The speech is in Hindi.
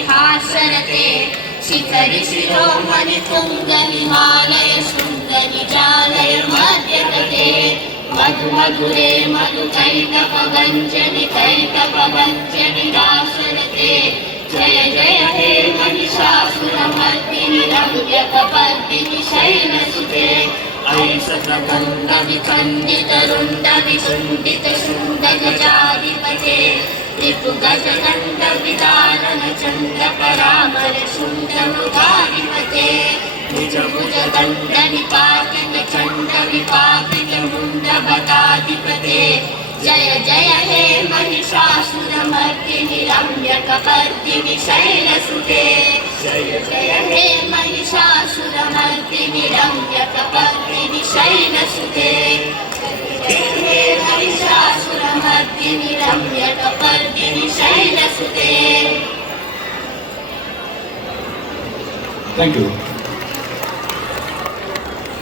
परिहासरते शिखरि शिरोमणि तुंग हिमालय शृंग निजालय मध्यगते मधु मधुरे मधु कैटभ गंजनि दाशरते जय जय हे महिषासुरमर्दिनि रम्यकपर्दिनि शैलसुते ऐषधगन्ध विखण्डित रुण्ड विसुण्डित शूण्ड गजाधिपते रिपुगजदण्ड विदारण चण्ड परामर शूण्ड मृगाधिपते निजभुजदण्ड निपातित चण्ड विपातित मुण्ड बकाधिपते जय जय हे महिषासुरमर्दिनि रम्यकपर्दिनि शैलसुते जय जय हे महिषासुरमर्दिनि रम्यकपर्दिनि शैलसुते जय हे महिषासुरमर्दिनि रम्यकपर्दिनि शैलसुते। Thank you.